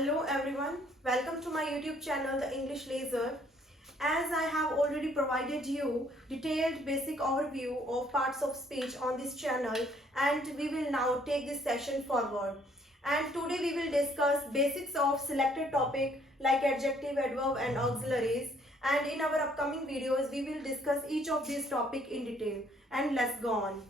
Hello everyone, welcome to my YouTube channel The English Laser. As I have already provided you detailed basic overview of parts of speech on this channel, and we will now take this session forward. And today we will discuss basics of selected topic like adjective, adverb and auxiliaries. And in our upcoming videos we will discuss each of these topic in detail. And let's go on.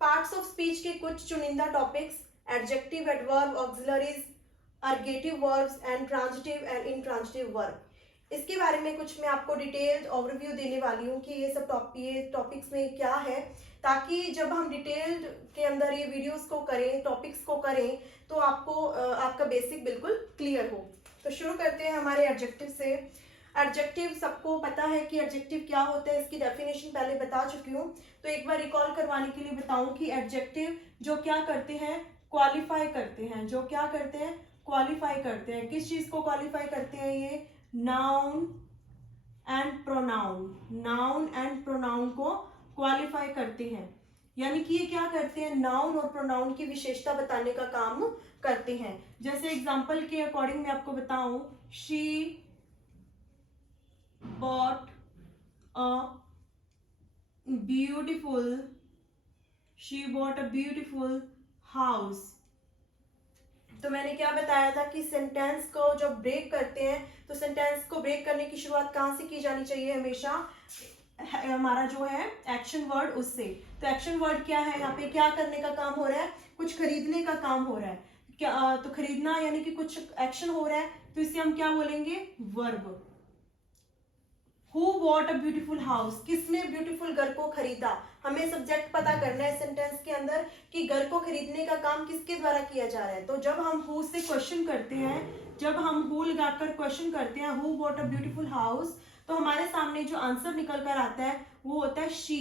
Parts of speech के कुछ चुनिंदा topics adjective, adverb, auxiliaries, ergative verbs and transitive and intransitive verb. इसके बारे में कुछ मैं आपको detailed overview देने वाली हूँ कि ये टॉपिक्स में क्या है, ताकि जब हम डिटेल्ड के अंदर ये वीडियोस को करें, टॉपिक्स को करें, तो आपको आपका बेसिक बिल्कुल क्लियर हो। तो शुरू करते हैं हमारे एडजेक्टिव से। एडजेक्टिव सबको पता है कि एडजेक्टिव क्या होता है, इसकी डेफिनेशन पहले बता चुकी हूँ। तो एक बार रिकॉल करवाने के लिए बताऊं कि एडजेक्टिव जो क्या करते हैं, क्वालिफाई करते हैं। जो क्या करते हैं, क्वालिफाई करते हैं। किस चीज को क्वालिफाई करते हैं? ये noun and pronoun, noun and pronoun को क्वालिफाई करते हैं। यानी कि ये क्या करते हैं, नाउन और प्रोनाउन की विशेषता बताने का काम करते हैं। जैसे एग्जांपल के अकॉर्डिंग मैं आपको बताऊं, she bought a beautiful house। तो मैंने क्या बताया था कि सेंटेंस को जब ब्रेक करते हैं तो सेंटेंस को ब्रेक करने की शुरुआत कहाँ से की जानी चाहिए? हमेशा हमारा जो है एक्शन वर्ड, उससे। तो एक्शन वर्ड क्या है? यहाँ पे क्या करने का काम हो रहा है? कुछ खरीदने का काम हो रहा है। क्या तो खरीदना यानी कि कुछ एक्शन हो रहा है, तो इसे हम क्या बोलेंगे? Verb. Who bought a beautiful house? किसने ब्यूटीफुल घर को खरीदा? हमें सब्जेक्ट पता करना है सेंटेंस के अंदर कि घर को खरीदने का काम किसके द्वारा किया जा रहा है। तो जब हम who से क्वेश्चन करते हैं, जब हम who लगाकर क्वेश्चन करते हैं, who bought a beautiful house, तो हमारे सामने जो आंसर निकल कर आता है वो होता है she।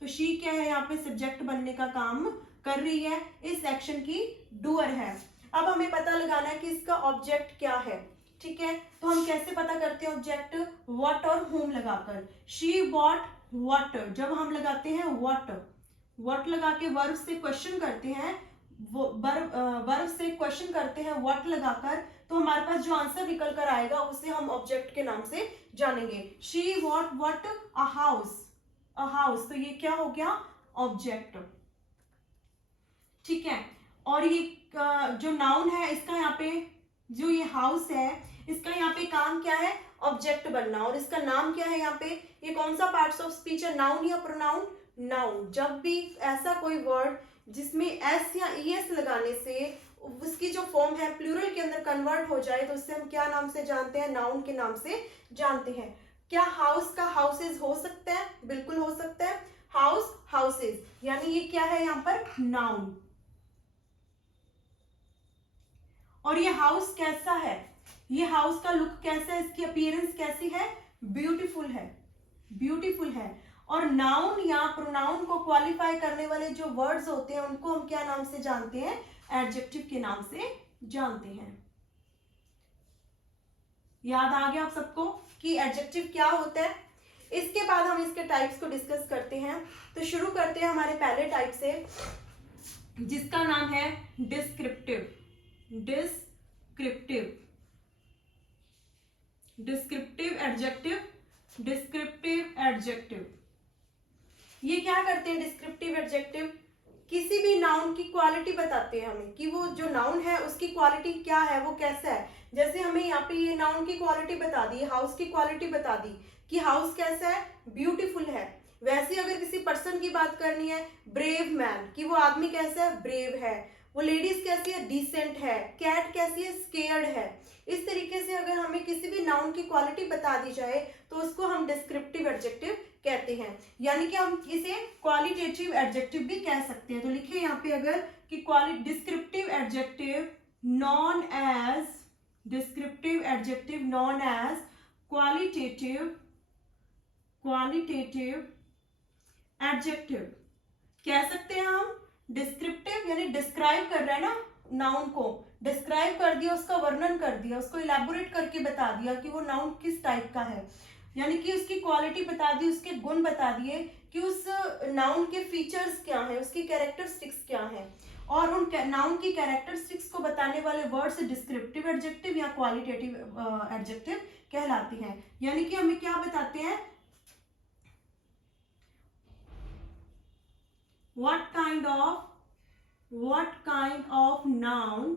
तो she क्या है? यहाँ पे सब्जेक्ट बनने का काम कर रही है, इस एक्शन की डूअर है। अब हमें पता लगाना है कि इसका ऑब्जेक्ट क्या है। ठीक है, तो हम कैसे पता करते हैं ऑब्जेक्ट? व्हाट और whom लगाकर। शी बॉट व्हाट, जब हम लगाते हैं व्हाट लगा के वर्ब से क्वेश्चन करते हैं, वर्ब से क्वेश्चन करते हैं व्हाट लगाकर, तो हमारे पास जो आंसर निकल कर आएगा उसे हम ऑब्जेक्ट के नाम से जानेंगे। She what what a house, तो ये क्या हो गया? ऑब्जेक्ट। ठीक है, और ये जो नाउन है, इसका यहाँ पे जो ये हाउस है, इसका यहाँ पे काम क्या है? ऑब्जेक्ट बनना। और इसका नाम क्या है? यहाँ पे ये कौन सा पार्ट्स ऑफ स्पीच है, नाउन या प्रोनाउन? नाउन। जब भी ऐसा कोई वर्ड जिसमें एस या ईएस लगाने से उसकी जो फॉर्म है प्लूरल के अंदर कन्वर्ट हो जाए, तो उससे हम क्या नाम से जानते हैं? नाउन के नाम से जानते हैं। क्या हाउस का हाउसेज हो सकता है? बिल्कुल हो सकता है। हाउस, हाउसेज, यानी ये क्या है यहाँ पर? नाउन। और ये हाउस कैसा है? ये हाउस का लुक कैसा है? इसकी अपीयरेंस कैसी है? ब्यूटीफुल है, ब्यूटीफुल है। और नाउन या प्रोनाउन को क्वालिफाई करने वाले जो वर्ड्स होते हैं उनको हम क्या नाम से जानते हैं? एडजेक्टिव के नाम से जानते हैं। याद आ गया आप सबको कि एडजेक्टिव क्या होता है? इसके बाद हम इसके टाइप्स को डिस्कस करते हैं। तो शुरू करते हैं हमारे पहले टाइप से, जिसका नाम है डिस्क्रिप्टिव। Descriptive adjective. ये क्या करते हैं डिस्क्रिप्टिव एडजेक्टिव? किसी भी नाउन की क्वालिटी बताते हैं हमें कि वो जो नाउन है उसकी क्वालिटी क्या है, वो कैसा है। जैसे हमें यहाँ पे ये नाउन की क्वालिटी बता दी, हाउस की क्वालिटी बता दी कि हाउस कैसा है? ब्यूटीफुल है। वैसे अगर किसी पर्सन की बात करनी है, ब्रेव मैन, कि वो आदमी कैसा है? ब्रेव है। वो लेडीज कैसी है? डिसेंट है। कैट कैसी है? स्केयर्ड है। इस तरीके से अगर हमें किसी भी नाउन की क्वालिटी बता दी जाए तो उसको हम डिस्क्रिप्टिव एडजेक्टिव कहते हैं। यानी कि हम इसे क्वालिटेटिव एडजेक्टिव भी कह सकते हैं। तो लिखिए यहाँ पे अगर कि descriptive adjective known as qualitative adjective कह सकते हैं हम। डिस्क्रिप्टिव यानी डिस्क्राइब कर रहे हैं ना, नाउन को डिस्क्राइब कर दिया, उसका वर्णन कर दिया, उसको इलेबोरेट करके बता दिया कि वो नाउन किस टाइप का है, यानी कि उसकी क्वालिटी बता दी, उसके गुण बता दिए कि उस नाउन के फीचर्स क्या हैं, उसकी कैरेक्टरिस्टिक्स क्या हैं। और उन नाउन की कैरेक्टरिस्टिक्स को बताने वाले वर्ड्स डिस्क्रिप्टिव एडजेक्टिव या क्वालिटेटिव एडजेक्टिव कहलाती हैं। यानी कि हमें क्या बताते हैं, what kind of noun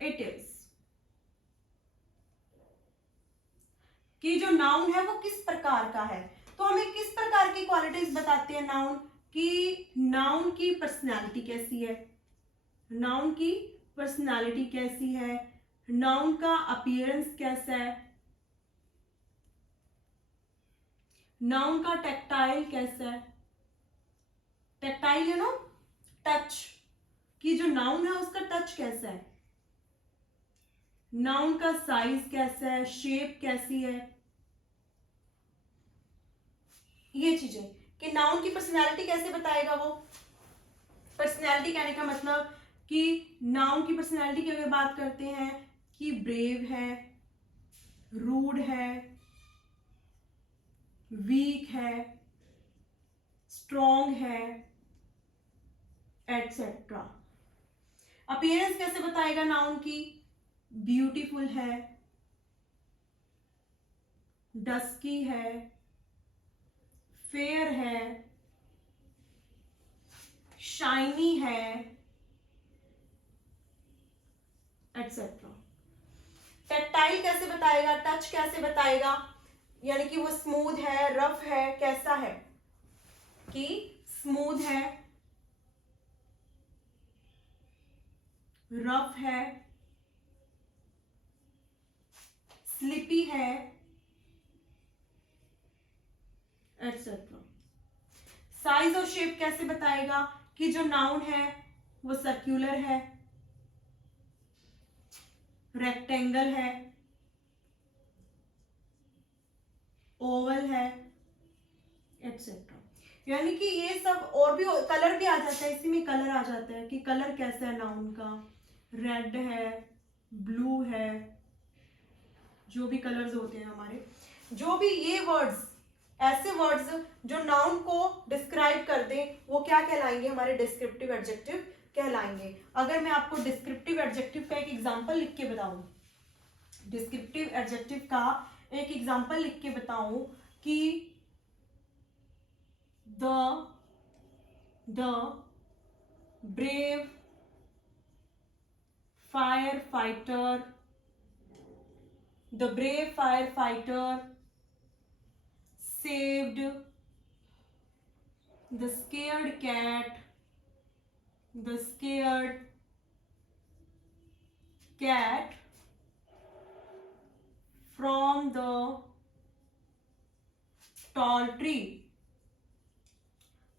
it is, कि जो नाउन है वो किस प्रकार का है। तो हमें किस प्रकार की क्वालिटीज बताते हैं नाउन, कि नाउन की पर्सनालिटी कैसी है, नाउन की पर्सनालिटी कैसी है, नाउन का अपीयरेंस कैसा है, नाउन का टेक्टाइल कैसा है, टेक्टाइल है ना, टच, कि जो नाउन है उसका टच कैसा है, नाउन का साइज कैसा है, शेप कैसी है, ये चीजें, कि नाउन की पर्सनालिटी कैसे बताएगा वो। पर्सनालिटी कहने का मतलब कि नाउन की पर्सनालिटी की अगर बात करते हैं कि ब्रेव है, रूड है, वीक है, स्ट्रॉन्ग है, एटसेट्रा। अपीयरेंस कैसे बताएगा नाउन की, ब्यूटीफुल है, डस्की है, फेयर है, शाइनी है, एटसेट्रा। टेक्टाइल कैसे बताएगा, टच कैसे बताएगा, यानी कि वो स्मूथ है, रफ है, कैसा है, कि स्मूथ है, रफ है, स्लिपी है, एटसेट्रा। साइज और शेप कैसे बताएगा, कि जो नाउन है वो सर्क्यूलर है, रेक्टेंगल है, ओवल है, एटसेट्रा। यानी कि ये सब, और भी कलर भी आ जाता है, इसी में कलर आ जाता है कि कलर कैसा है नाउन का, रेड है, ब्लू है, जो भी कलर्स होते हैं हमारे, जो भी ये वर्ड्स, ऐसे वर्ड्स जो नाउन को डिस्क्राइब कर दें वो क्या कहलाएंगे, हमारे डिस्क्रिप्टिव एडजेक्टिव कहलाएंगे। अगर मैं आपको डिस्क्रिप्टिव एडजेक्टिव का एक एग्जांपल लिख के बताऊं, डिस्क्रिप्टिव एडजेक्टिव का एक एग्जांपल लिख के बताऊं कि the brave firefighter, the brave firefighter saved the scared cat, the scared cat from the tall tree,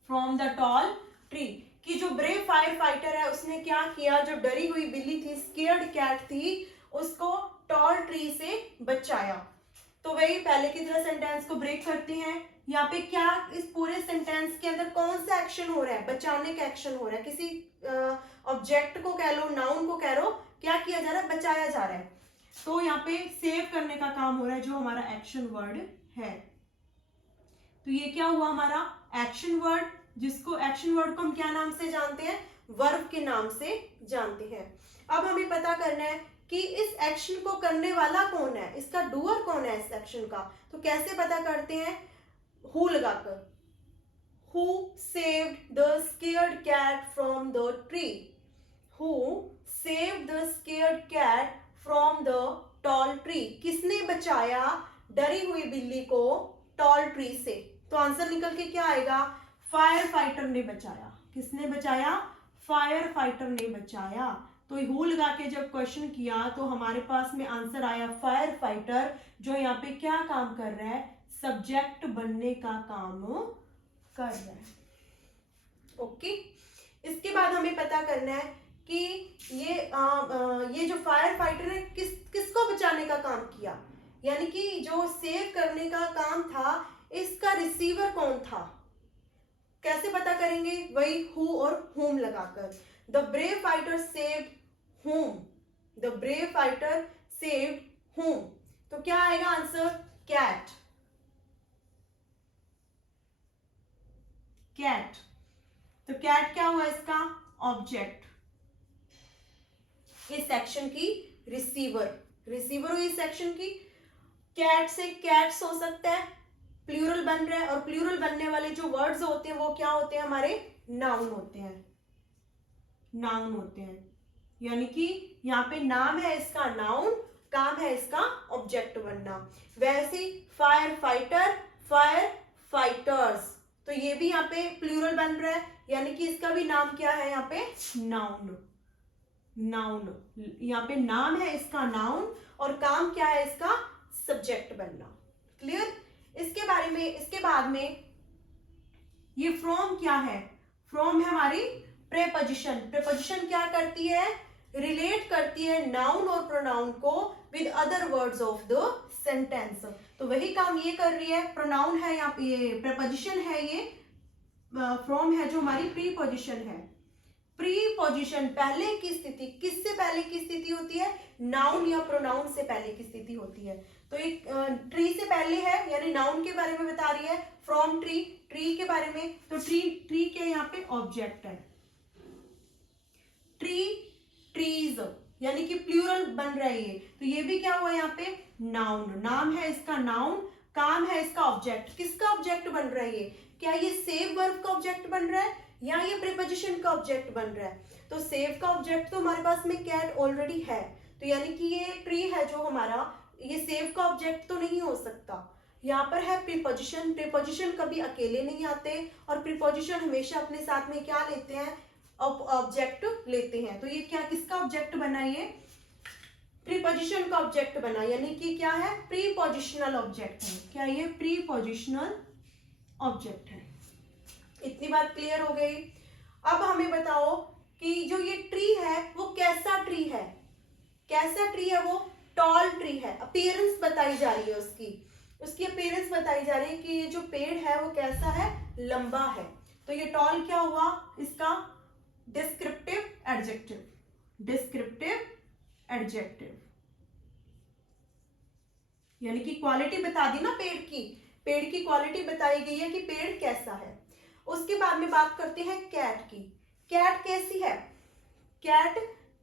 from the tall tree। कि जो ब्रेव फायर फाइटर है उसने क्या किया, जो डरी हुई बिल्ली थी, स्केयर्ड कैट थी, उसको टॉल ट्री से बचाया। तो वही पहले की तरह सेंटेंस को ब्रेक करते हैं। यहाँ पे क्या, इस पूरे सेंटेंस के अंदर कौन सा एक्शन हो रहा है, बचाने का एक्शन हो रहा है, किसी ऑब्जेक्ट को कह लो, नाउन को कह लो, क्या किया जा रहा है, बचाया जा रहा है। तो यहाँ पे सेव करने का काम हो रहा है, जो हमारा एक्शन वर्ड है। तो ये क्या हुआ, हमारा एक्शन वर्ड, जिसको एक्शन वर्ड को हम क्या नाम से जानते हैं, वर्ब के नाम से जानते हैं। अब हमें पता करना है कि इस एक्शन को करने वाला कौन है, इसका डूअर कौन है इस एक्शन का। तो कैसे पता करते हैं, हु लगाकर, who saved the scared cat from the tree, who saved the scared cat from the tall tree, किसने बचाया डरी हुई बिल्ली को टॉल ट्री से। तो आंसर निकल के क्या आएगा, फायर फाइटर ने बचाया। किसने बचाया, फायर फाइटर ने बचाया। तो हु लगा के जब क्वेश्चन किया तो हमारे पास में आंसर आया फायर फाइटर, जो यहाँ पे क्या काम कर रहा है, सब्जेक्ट बनने का काम कर रहा है। ओके, इसके बाद हमें पता करना है कि ये जो फायर फाइटर ने किसको बचाने का काम किया, यानी कि जो सेव करने का काम था, इसका रिसीवर कौन था। कैसे पता करेंगे, वही हु और whom लगाकर। The brave fighter saved whom, the brave fighter saved whom। तो क्या आएगा आंसर, कैट, कैट। तो कैट क्या हुआ इसका, ऑब्जेक्ट। इस सेक्शन की रिसीवर हुई इस सेक्शन की। कैट से कैट्स हो सकता है, प्लूरल बन रहा है, और प्लूरल बनने वाले जो वर्ड्स होते हैं वो क्या होते हैं, हमारे नाउन होते हैं, नाउन होते हैं। यानी कि यहाँ पे नाम है इसका नाउन, काम है इसका ऑब्जेक्ट बनना। वैसे फायर फाइटर, फायर फाइटर्स, तो ये भी यहाँ पे प्लूरल बन रहा है, यानी कि इसका भी नाम क्या है यहाँ पे, नाउन। नाउन, यहाँ पे नाम है इसका नाउन, और काम क्या है इसका, सब्जेक्ट बनना। क्लियर। इसके बाद में ये फ्रॉम क्या है, फ्रॉम है हमारी प्रेपोजिशन। प्रेपोजिशन क्या करती है, रिलेट करती है नाउन और प्रोनाउन को with other words of the sentence. तो वही काम ये कर रही है, प्रोनाउन है यहाँ पे, ये प्रेपोजिशन है, ये फ्रॉम है जो हमारी प्रीपोजिशन है। प्रीपोजिशन पहले की स्थिति, किससे पहले की स्थिति होती है, नाउन या प्रोनाउन से पहले की स्थिति होती है। तो एक ट्री से पहले है, यानी नाउन के बारे में बता रही है, फ्रॉम ट्री, ट्री के बारे में। तो ट्री के यहाँ पे ऑब्जेक्ट है, ट्री, ट्रीज, यानी कि प्लूरल बन रहा है ये। तो ये भी क्या हुआ यहाँ पे, नाउन, नाम है इसका नाउन, काम है इसका ऑब्जेक्ट। किसका ऑब्जेक्ट बन रहा है ये, क्या ये सेव वर्ब का ऑब्जेक्ट बन रहा है या ये प्रीपोजिशन का ऑब्जेक्ट बन रहा है। तो सेव का ऑब्जेक्ट तो हमारे पास में कैट ऑलरेडी है, तो यानी कि ये ट्री है जो हमारा, ये सेव का ऑब्जेक्ट तो नहीं हो सकता। यहाँ पर है प्रीपोजिशन, प्रीपोजिशन कभी अकेले नहीं आते, और प्रीपोजिशन हमेशा अपने साथ में क्या लेते हैं, ऑब्जेक्ट लेते हैं। तो ये क्या, किसका ऑब्जेक्ट बना, ये प्रीपोजिशन का ऑब्जेक्ट बना, यानी कि क्या है, प्रीपोजिशनल ऑब्जेक्ट है। क्या ये प्रीपोजिशनल ऑब्जेक्ट है। इतनी बात क्लियर हो गई। अब हमें बताओ कि जो ये ट्री है वो कैसा ट्री है, कैसा ट्री है, वो टॉल ट्री है। अपीयरेंस बताई जा रही है उसकी अपीयरेंस बताई जा रही है कि ये जो पेड़ है वो कैसा है, लंबा है। तो ये टॉल क्या हुआ, इसका डिस्क्रिप्टिव एडजेक्टिव, डिस्क्रिप्टिव एडजेक्टिव, यानी कि क्वालिटी बता दी ना पेड़ की क्वालिटी बताई गई है कि पेड़ कैसा है। उसके बाद में बात करते हैं कैट की। कैट कैसी है, कैट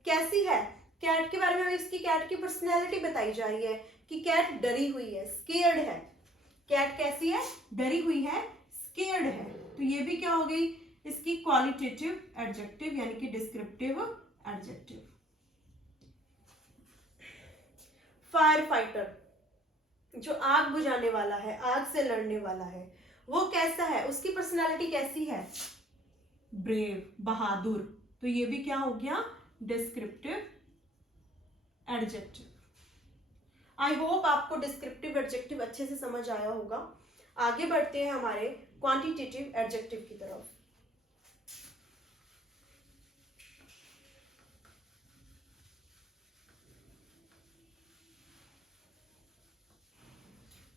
कैसी है, कैट के बारे में इसकी, कैट की पर्सनैलिटी बताई जा रही है कि कैट डरी हुई है, स्केयर्ड है। कैट कैसी है, डरी हुई है, स्केयर्ड है। तो ये भी क्या हो गई, इसकी क्वालिटेटिव एडजेक्टिव, यानी कि डिस्क्रिप्टिव एडजेक्टिव। फायर फाइटर, जो आग बुझाने वाला है, आग से लड़ने वाला है, वो कैसा है, उसकी पर्सनालिटी कैसी है, ब्रेव, बहादुर। तो ये भी क्या हो गया, डिस्क्रिप्टिव एडजेक्टिव। आई होप आपको डिस्क्रिप्टिव एडजेक्टिव अच्छे से समझ आया होगा। आगे बढ़ते हैं हमारे क्वांटिटेटिव एडजेक्टिव की तरफ।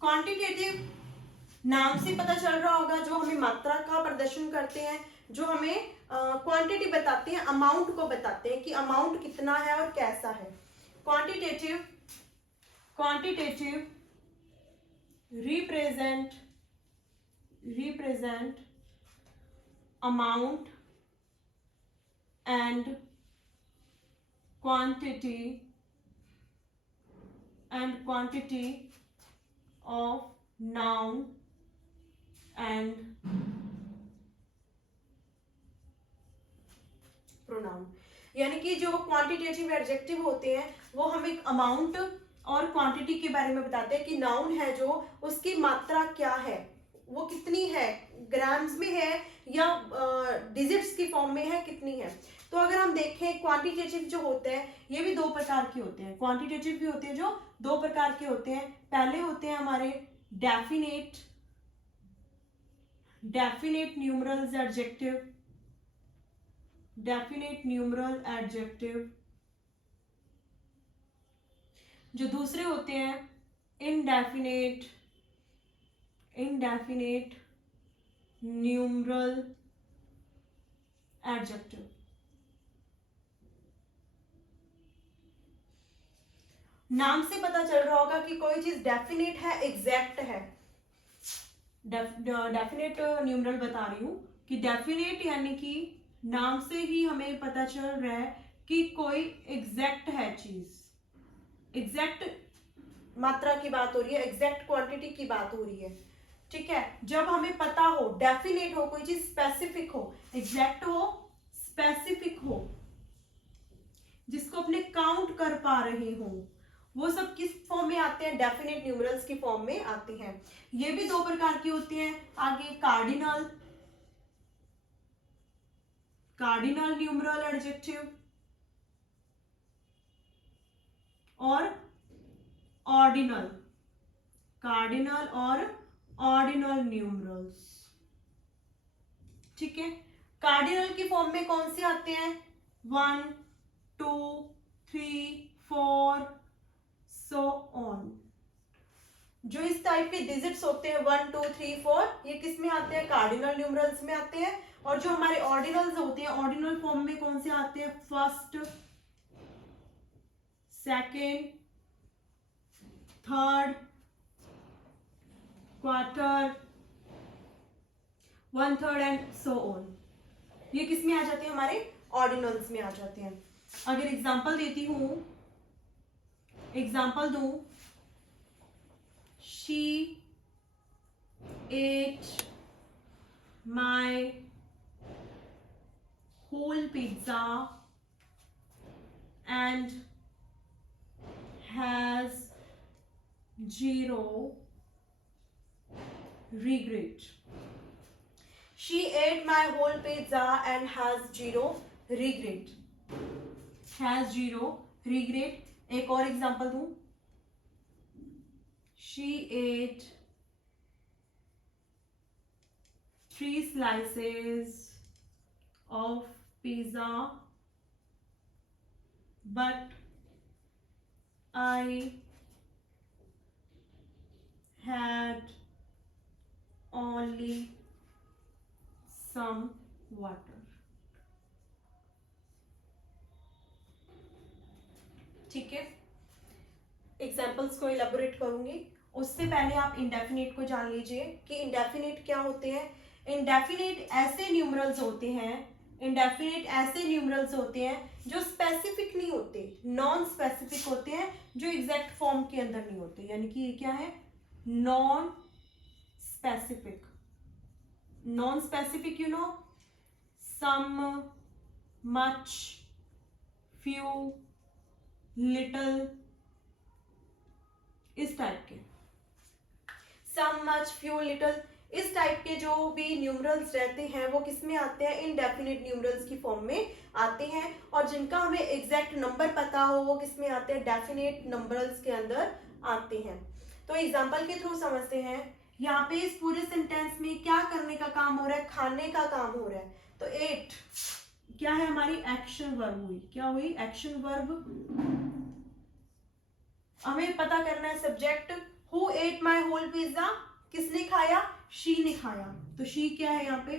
क्वांटिटेटिव नाम से पता चल रहा होगा, जो हमें मात्रा का प्रदर्शन करते हैं, जो हमें क्वांटिटी बताते हैं, अमाउंट को बताते हैं कि अमाउंट कितना है और कैसा है। Quantitative represent amount and quantity of noun and pronoun. यानी कि जो क्वांटिटेटिव एडजेक्टिव होते हैं वो हमें अमाउंट और क्वांटिटी के बारे में बताते हैं कि नाउन है जो, उसकी मात्रा क्या है, वो कितनी है, ग्राम्स में है या डिजिट्स की फॉर्म में है, कितनी है। तो अगर हम देखें क्वांटिटेटिव जो होते हैं ये भी दो प्रकार के होते हैं, क्वांटिटेटिव भी होते हैं जो दो प्रकार के होते हैं। पहले होते हैं हमारे definite numerals adjective, definite numeral adjective. जो दूसरे होते हैं इनडेफिनेट न्यूमरल एडजेक्टिव। नाम से पता चल रहा होगा कि कोई चीज डेफिनेट है, एग्जैक्ट है। डेफिनेट न्यूमरल बता रही हूं कि डेफिनेट यानी कि नाम से ही हमें पता चल रहा है कि कोई एग्जैक्ट है चीज, एग्जैक्ट मात्रा की बात हो रही है, एग्जैक्ट क्वांटिटी की बात हो रही है। ठीक है, जब हमें पता हो, डेफिनेट हो, कोई चीज स्पेसिफिक हो, एग्जैक्ट हो, स्पेसिफिक हो, जिसको अपने काउंट कर पा रहे हो, वो सब किस फॉर्म में आते हैं? डेफिनेट न्यूमरल्स की फॉर्म में आते हैं। ये भी दो प्रकार की होती हैं। आगे कार्डिनल, कार्डिनल न्यूमरल एडजेक्टिव और ऑर्डिनल, कार्डिनल और ऑर्डिनल न्यूमरल्स। ठीक है, कार्डिनल की फॉर्म में कौन से आते हैं? 1 2 3 4 सो ऑन। जो इस टाइप के डिजिट्स होते हैं 1 2 3 4, ये किस में आते हैं? कार्डिनल न्यूमरल्स में आते हैं। और जो हमारे ऑर्डिनल्स होते हैं, ऑर्डिनल फॉर्म में कौन से आते हैं? First, second, third, quarter, 1/3 and so on. ये किस में आ जाते हैं? हमारे ऑर्डिनल्स में आ जाते हैं। अगर एग्जांपल देती हूं, एग्जांपल दूं, she ate my whole pizza and has 0 regret. She ate my whole pizza and has 0 regret. Has 0 regret. एक और एग्जांपल दूं, she ate 3 slices of pizza but I had only some water. ठीक है, examples को elaborate करूंगी। उससे पहले आप इंडेफिनिट को जान लीजिए कि इंडेफिनिट क्या होते हैं। इंडेफिनिट ऐसे न्यूमरल्स होते हैं, इंडेफिनिट ऐसे न्यूमरल्स होते हैं जो स्पेसिफिक नहीं होते, नॉन स्पेसिफिक होते हैं, जो एग्जैक्ट फॉर्म के अंदर नहीं होते। यानी कि ये क्या है? Non specific. Non specific, you know, some, much, few, little, इस टाइप के, सम, मच, फ्यू, लिटिल, इस टाइप के जो भी न्यूमरल्स रहते हैं वो किस में आते हैं? इनडेफिनिट न्यूमरल्स की फॉर्म में आते हैं। और जिनका हमें एग्जैक्ट नंबर पता हो वो किस में आते हैं? डेफिनेट नंबर्स के अंदर आते हैं। तो एग्जांपल के थ्रू समझते हैं। यहाँ पे इस पूरे सेंटेंस में क्या करने का काम हो रहा है? खाने का काम हो रहा है। तो एट क्या है? हमारी एक्शन वर्ब हुई। क्या हुई? Action verb. हमें पता करना है subject. Who ate my whole pizza, किसने खाया? शी ने खाया। तो शी क्या है यहाँ पे?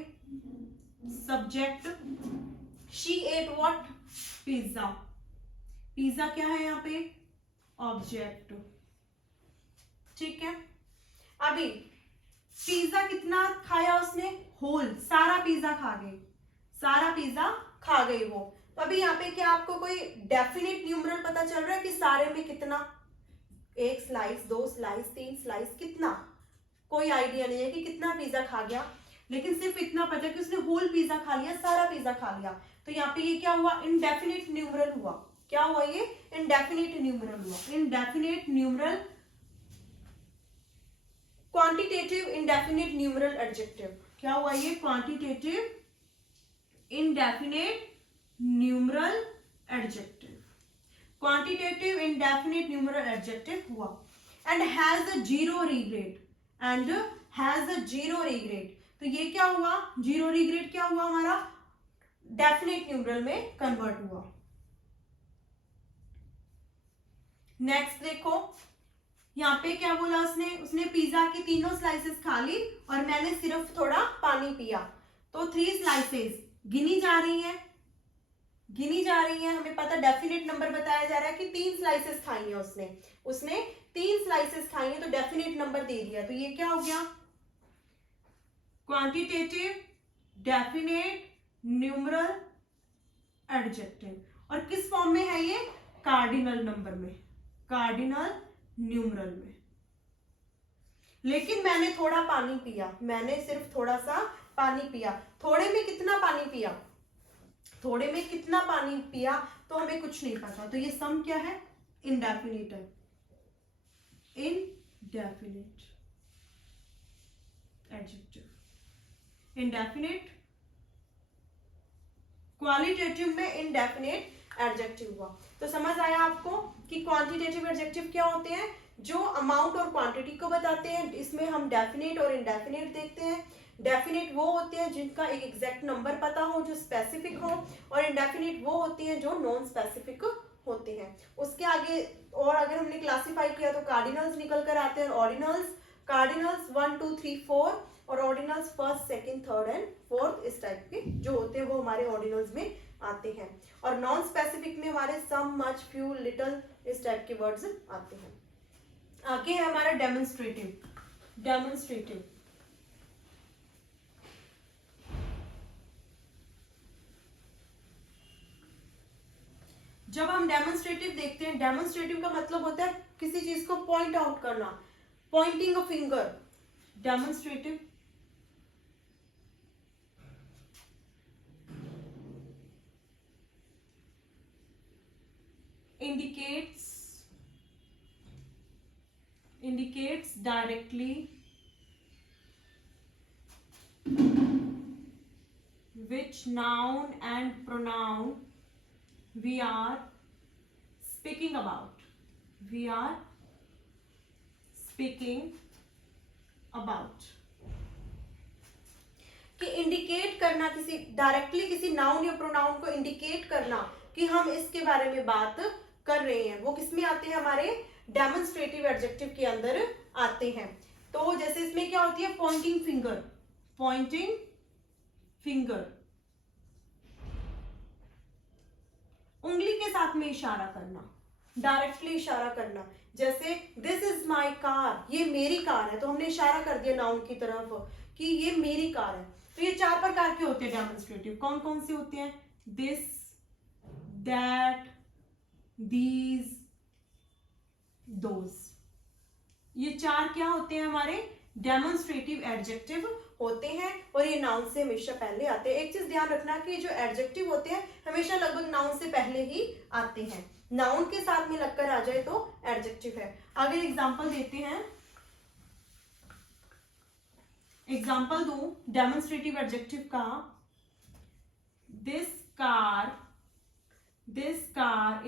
Subject. She at what? Pizza. Pizza क्या है यहाँ पे? ऑब्जेक्ट। ठीक है, अभी पिज्जा कितना खाया उसने? होल, सारा पिज्जा खा गई, सारा पिज्जा खा गई वो। तो अभी यहाँ पे क्या आपको कोई डेफिनेट न्यूमरल पता चल रहा है कि सारे में कितना? 1 स्लाइस, 2 स्लाइस, 3 स्लाइस, कितना? कोई आइडिया नहीं है कि कितना पिज्जा खा गया, लेकिन सिर्फ इतना पता है कि उसने होल पिज्जा खा लिया, सारा पिज्जा खा लिया। तो यहाँ पे ये क्या हुआ? इनडेफिनेट न्यूमरल हुआ। क्या हुआ? ये इनडेफिनेट न्यूमरल हुआ। Indefinite numeral, quantitative indefinite numeral adjective. क्या हुआ? ये quantitative indefinite numeral adjective, quantitative indefinite numeral adjective हुआ। And has a 0 regret, and has a 0 regret. तो ये क्या हुआ? 0 रिग्रेट क्या हुआ? हमारा डेफिनेट न्यूमरल में कन्वर्ट हुआ। नेक्स्ट देखो, यहाँ पे क्या बोला उसने? उसने पिज्जा की तीनों स्लाइसेस खा ली और मैंने सिर्फ थोड़ा पानी पिया। तो 3 स्लाइसेस गिनी जा रही हैं, गिनी जा रही है। हमें पता डेफिनेट नंबर बताया जा रहा है कि 3 स्लाइसेस खाई है उसने, उसने 3 स्लाइसेस खाई है, तो डेफिनेट नंबर दे दिया। तो ये क्या हो गया? Quantitative definite numeral adjective. और किस फॉर्म में है ये? कार्डिनल नंबर में, कार्डिनल न्यूमरल में। लेकिन मैंने थोड़ा पानी पिया, मैंने सिर्फ थोड़ा सा पानी पिया। थोड़े में कितना पानी पिया? थोड़े में कितना पानी पिया तो हमें कुछ नहीं पता, तो ये सम क्या है? इंडेफिनिट है, इंडेफिनिट एडजेक्टिव, इंडेफिनिट। क्वालिटेटिव में इंडेफिनिट एडजेक्टिव हुआ। तो समझ आया आपको कि क्वांटिटेटिव एडजेक्टिव क्या होते हैं? जो अमाउंट और क्वांटिटी को बताते हैं। इसमें हम डेफिनेट और इनडेफिनेट देखते हैं। डेफिनेट वो होते हैं जिनका एक एग्जैक्ट नंबर पता हो, जो स्पेसिफिक हो, और इनडेफिनेट वो होते हैं जो नॉन स्पेसिफिक होते हैं। उसके आगे और अगर हमने क्लासिफाई किया तो कार्डिनल्स निकल कर आते हैं, ऑर्डिनल्स। कार्डिनल्स 1 2 3 4 और ordinals first second third and fourth, इस टाइप के जो होते हैं वो हमारे ऑर्डिनल्स में आते हैं। और नॉन स्पेसिफिक में हमारे सम, मच, फ्यू, लिटिल, इस टाइप के वर्ड्स आते हैं। आगे है हमारा डेमोन्स्ट्रेटिव। डेमोन्स्ट्रेटिव जब हम डेमोन्स्ट्रेटिव देखते हैं, डेमोन्स्ट्रेटिव का मतलब होता है किसी चीज को पॉइंट आउट करना, pointing a finger. Demonstrative indicates directly which noun and pronoun we are speaking about. We are speaking about. कि इंडिकेट करना, किसी डायरेक्टली किसी नाउन या प्रोनाउन को इंडिकेट करना कि हम इसके बारे में बात कर रहे हैं, वो किसमें आते हैं? हमारे डेमोन्स्ट्रेटिव एडजेक्टिव के अंदर आते हैं। तो जैसे इसमें क्या होती है? पॉइंटिंग फिंगर, पॉइंटिंग फिंगर, उंगली के साथ में इशारा करना, डायरेक्टली इशारा करना। जैसे दिस इज माई कार, ये मेरी कार है, तो हमने इशारा कर दिया नाउन की तरफ कि ये मेरी कार है। तो ये 4 प्रकार के होते हैं डेमोन्स्ट्रेटिव। कौन कौन से होते हैं? This, that, these, those. ये 4 क्या होते हैं? हमारे डेमोन्स्ट्रेटिव एडजेक्टिव होते हैं, और ये नाउन से हमेशा पहले आते हैं। एक चीज ध्यान रखना कि जो एडजेक्टिव होते हैं हमेशा लगभग नाउन से पहले ही आते हैं। नाउन के साथ में लगकर आ जाए तो एडजेक्टिव है। आगे एग्जांपल देते हैं, एग्जांपल दूं डेमोन्स्ट्रेटिव एडजेक्टिव का। This car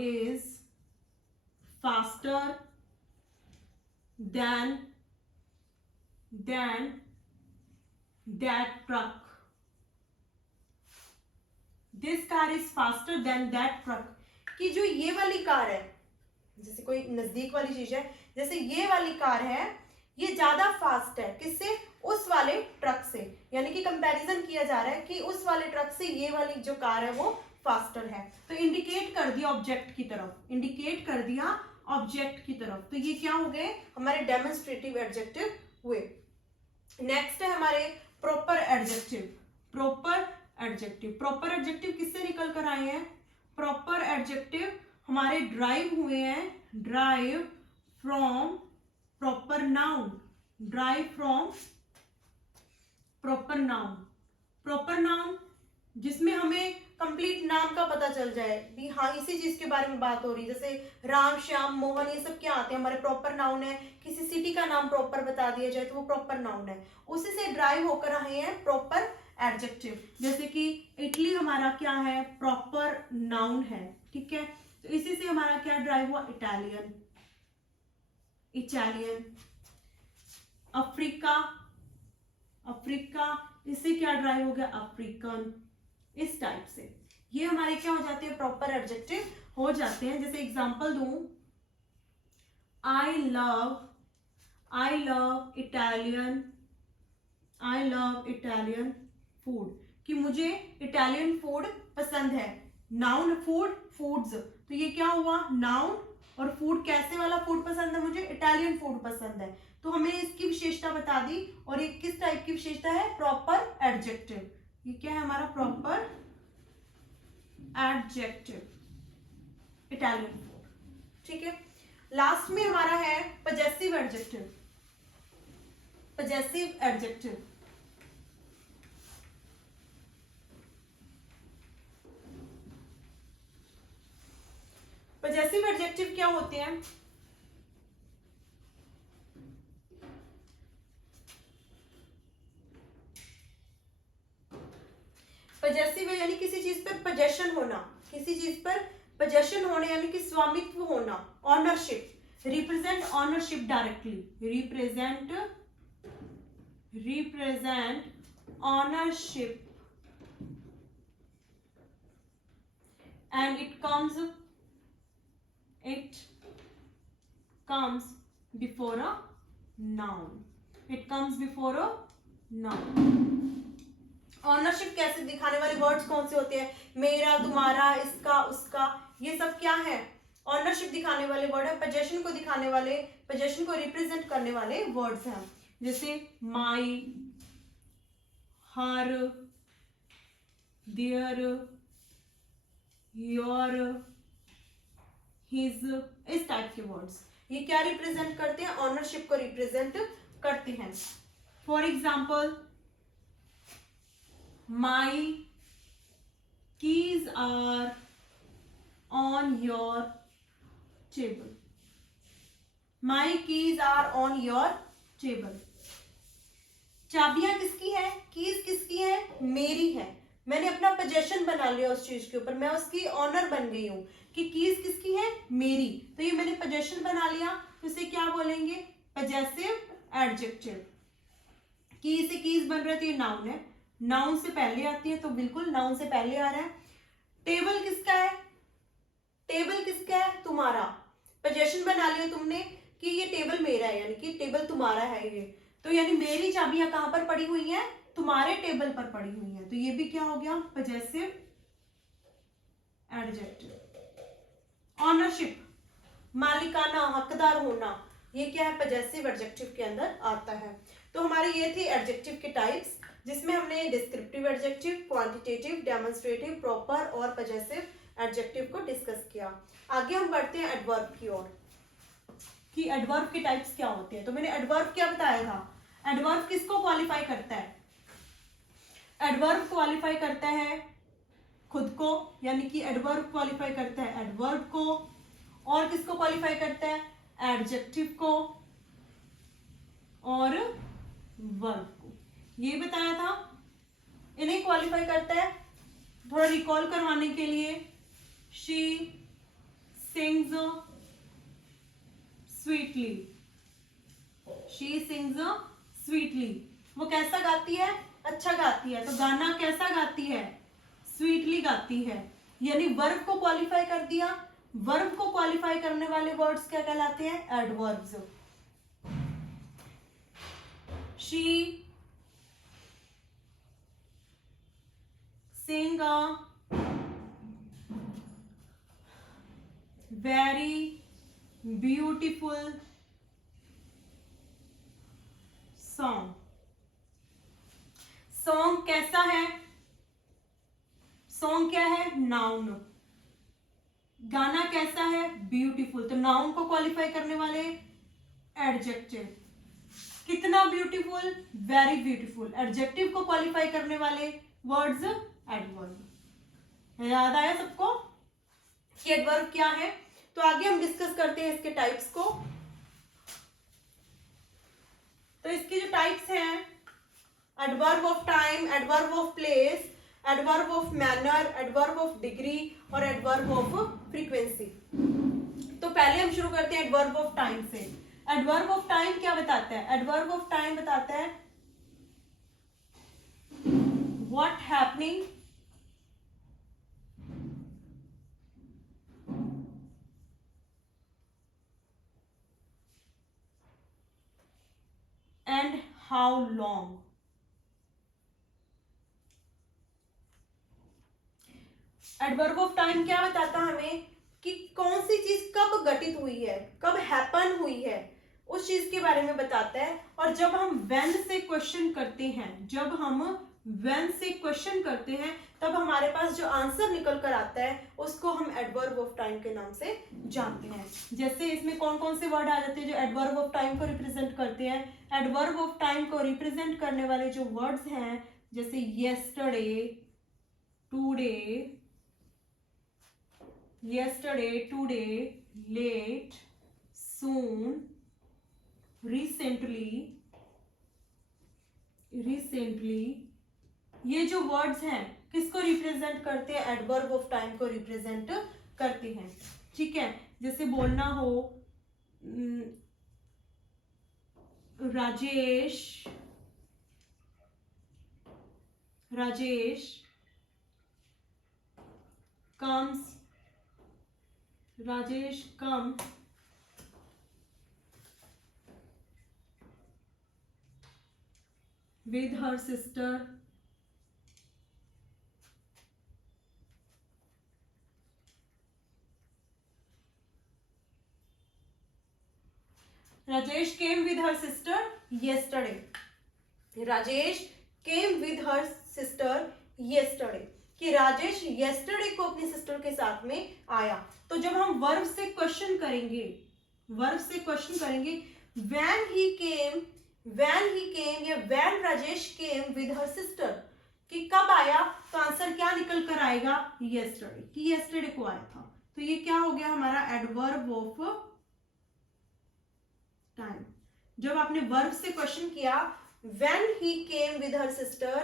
is faster than that truck. This car is faster than that truck. कि जो ये वाली कार है, जैसे कोई नजदीक वाली चीज है, जैसे ये वाली कार है, ये ज्यादा फास्ट है किससे? उस वाले ट्रक से। यानी कि कंपैरिजन किया जा रहा है कि उस वाले ट्रक से ये वाली जो कार है वो फास्टर है। तो इंडिकेट कर दिया ऑब्जेक्ट की तरफ, इंडिकेट कर दिया ऑब्जेक्ट की तरफ। तो ये क्या हो गए? हमारे डेमोन्स्ट्रेटिव एडजेक्टिव हुए। नेक्स्ट है हमारे proper adjective. Proper adjective, proper adjective किससे निकल कर आए हैं? प्रॉपर एडजेक्टिव हमारे ड्राइव हुए हैं, drive from proper noun, drive from proper noun. Proper noun जिसमें हमें कंप्लीट नाम का पता चल जाए भी हाँ इसी चीज के बारे में बात हो रही है। जैसे राम, श्याम, मोहन, ये सब क्या आते हैं? हमारे प्रॉपर नाउन है। किसी सिटी का नाम प्रॉपर बता दिया जाए तो वो प्रॉपर नाउन है। उसी से ड्राइव होकर आए हैं प्रॉपर एडजेक्टिव। जैसे कि इटली हमारा क्या है? प्रॉपर नाउन है, ठीक है। तो इसी से हमारा क्या ड्राइव हुआ? Italian, Italian. अफ्रीका, अफ्रीका, इससे क्या ड्राइव हो गया? अफ्रीकन। इस टाइप से ये हमारे क्या हो जाते हैं? प्रॉपर एडजेक्टिव हो जाते हैं। जैसे एग्जांपल दूं, आई लव इटालियन फूड, कि मुझे इटालियन फूड पसंद है। नाउन फूड, फूड्स, तो ये क्या हुआ? नाउन। और फूड कैसे वाला फूड पसंद है? मुझे इटालियन फूड पसंद है। तो हमें इसकी विशेषता बता दी, और ये किस टाइप की विशेषता है? Proper adjective. ये क्या है हमारा प्रॉपर एडजेक्टिव, इटालियन फॉर्म। ठीक है, लास्ट में हमारा है possessive adjective. Possessive adjective possessive adjective क्या होते हैं? पजेसिव यानी किसी चीज पर पजेशन होना, किसी चीज पर पजेशन होने यानी कि स्वामित्व होना, ownership. Represent ownership directly, represent ownership and it comes before a noun, it comes before a noun। Ownership कैसे दिखाने वाले वर्ड्स कौन से होते हैं? मेरा, तुम्हारा, इसका, उसका, ये सब क्या है? ऑनरशिप दिखाने वाले वर्ड है, पोजेशन को दिखाने वाले, पोजेशन को रिप्रेजेंट करने वाले वर्ड्स हैं। जैसे माई, हर, देयर, योर, हिज, इस टाइप के वर्ड्स ये क्या रिप्रेजेंट करते हैं? ऑनरशिप को रिप्रेजेंट करते हैं। For example, my keys are on your table, my keys are on your table. चाबियां किसकी है? कीज किसकी है? मेरी है। मैंने अपना पोजेशन बना लिया उस चीज के ऊपर, मैं उसकी ऑनर बन गई हूं कि कीज किसकी है? मेरी। तो ये मैंने पोजेशन बना लिया, तो इसे क्या बोलेंगे? Possessive adjective. की से कीज बन रहे तो ये नाउन है, नाउन से पहले आती है तो बिल्कुल नाउन से पहले आ रहा है। टेबल किसका है? टेबल किसका है? तुम्हारा। पोजेशन बना लिया तुमने कि ये टेबल मेरा है, यानी कि टेबल तुम्हारा है ये, तो यानी मेरी चाबियां कहां पर पड़ी हुई हैं? तुम्हारे टेबल पर पड़ी हुई हैं, तो ये भी क्या हो गया? Possessive adjective. ऑनरशिप, मालिकाना, हकदार होना, ये क्या है? पोजेसिव एडजेक्टिव के अंदर आता है। तो हमारे ये थे एडजेक्टिव के टाइप्स, जिसमें हमने descriptive adjective, quantitative, demonstrative, proper और पोजेसिव एडजेक्टिव को डिस्कस किया। आगे हम बढ़ते हैं एडवर्ब की ओर कि एडवर्ब के टाइप्स क्या होते हैं। तो मैंने एडवर्ब क्या बताया था? एडवर्ब किसको क्वालिफाई करता है? एडवर्ब क्वालिफाई करता है खुद को, यानी कि एडवर्ब क्वालिफाई करता है एडवर्ब को, और किसको क्वालिफाई करता है? एडजेक्टिव को और वर्ब को, ये बताया था। इन्हें क्वालिफाई करता है, थोड़ा रिकॉल करवाने के लिए, she sings sweetly, she sings sweetly, वो कैसा गाती है? अच्छा गाती है। तो गाना कैसा गाती है? स्वीटली गाती है, यानी वर्ब को क्वालिफाई कर दिया। वर्ब को क्वालिफाई करने वाले वर्ड्स क्या कहलाते हैं? Adverbs. She sing a very beautiful song। Song कैसा है? सॉन्ग क्या है? नाउन। गाना कैसा है? ब्यूटीफुल। तो नाउन को क्वालिफाई करने वाले एडजेक्टिव। कितना ब्यूटीफुल? Very beautiful. एडजेक्टिव को क्वालिफाई करने वाले वर्ड्स एडवर्ब। याद आया सबको कि एडवर्ब क्या है? तो आगे हम डिस्कस करते हैं इसके टाइप्स को। तो इसके जो टाइप्स हैं, adverb of time, adverb of place, adverb of manner, adverb of degree और एडवर्ब ऑफ फ्रीक्वेंसी। तो पहले हम शुरू करते हैं एडवर्ब ऑफ टाइम से। एडवर्ब ऑफ टाइम क्या बताता है? एडवर्ब ऑफ टाइम बताता है what happening and how long। Adverb of time क्या बताता हमें कि कौन सी चीज कब घटित हुई है, कब हैपन हुई है, उस चीज के बारे में बताता है। और जब हम व्हेन से क्वेश्चन करते हैं, जब हम व्हेन से क्वेश्चन करते हैं तब हमारे पास जो आंसर निकल कर आता है उसको हम एडवर्ब ऑफ टाइम के नाम से जानते हैं। जैसे इसमें कौन कौन से वर्ड आ जाते हैं जो एडवर्ब ऑफ टाइम को रिप्रेजेंट करते हैं। एडवर्ब ऑफ टाइम को रिप्रेजेंट करने वाले जो वर्ड्स हैं जैसे येस्टरडे, टुडे, लेट, सून, रिसेंटली, ये जो वर्ड्स हैं किसको रिप्रेजेंट करते हैं? एडवर्ब ऑफ टाइम को रिप्रेजेंट करते हैं। ठीक है, जैसे बोलना हो राजेश कम with her sister, Rajesh came with her sister yesterday. Rajesh came with her sister yesterday, कि राजेश yesterday को अपनी सिस्टर के साथ में आया। तो जब हम वर्ब से क्वेश्चन करेंगे when he came या when Rajesh came with her sister, कि कब आया, तो आंसर क्या निकल कर आएगा? yesterday, कि yesterday को आया था। तो ये क्या हो गया हमारा? Adverb of time. जब आपने वर्ब से क्वेश्चन किया when he came with her sister,